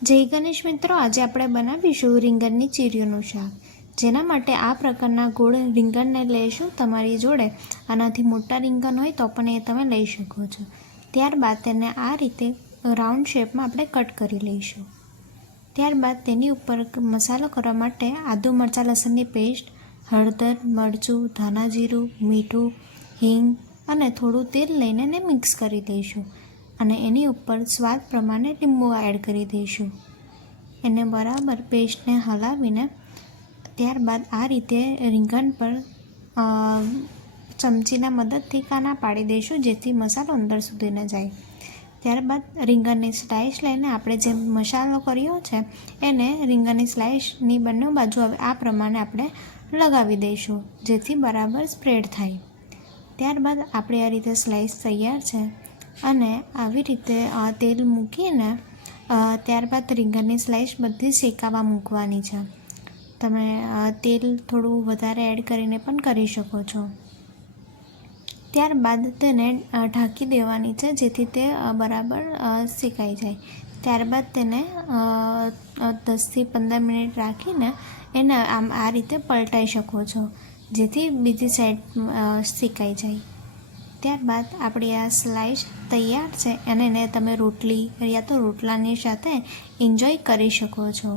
જય ગણેશ મિત્રો, આજે આપણે બનાવીશું રીંગણની ચીરીઓનું શાક। જેના માટે આ પ્રકારના ગોળ રીંગણને લઈશું। તમારી જોડે આનાથી મોટા રીંગણ હોય તો પણ એ તમે લઈ શકો છો। ત્યારબાદ તેને આ રીતે રાઉન્ડ શેપમાં આપણે કટ કરી લઈશું। ત્યારબાદ તેની ઉપર મસાલો કરવા માટે આદુ મરચાં લસણની પેસ્ટ, હળદર, મરચું, ધાણા જીરું, મીઠું, હિંગ અને થોડું તેલ લઈને એને મિક્સ કરી લઈશું અને એની ઉપર સ્વાદ પ્રમાણે લીંબુ એડ કરી દઈશું। એને બરાબર પેસ્ટને હલાવીને ત્યારબાદ આ રીતે રીંગણ પર ચમચીના મદદથી કાના પાડી દઈશું, જેથી મસાલો અંદર સુધી ન જાય। ત્યારબાદ રીંગણની સ્લાઇસ લઈને આપણે જે મસાલો કર્યો છે એને રીંગણની સ્લાઇસની બંને બાજુ આ પ્રમાણે આપણે લગાવી દઈશું, જેથી બરાબર સ્પ્રેડ થાય। ત્યારબાદ આપણી આ રીતે સ્લાઇસ તૈયાર છે અને આવી રીતે તેલ મૂકીને ત્યારબાદ રીંગણની સ્લાઇસ બધી શેકાવા મૂકવાની છે। તમે તેલ થોડું વધારે એડ કરીને પણ કરી શકો છો। ત્યારબાદ તેને ઢાંકી દેવાની છે, જેથી તે બરાબર શેકાઈ જાય। ત્યારબાદ તેને 10થી 15 મિનિટ રાખીને એને આ રીતે પલટાઈ શકો છો, જેથી બીજી સાઈડ શેકાઈ જાય। ત્યારબાદ આપણી આ સ્લાઇસ તૈયાર છે અને એને તમે રોટલી યા તો રોટલાની સાથે એન્જોય કરી શકો છો।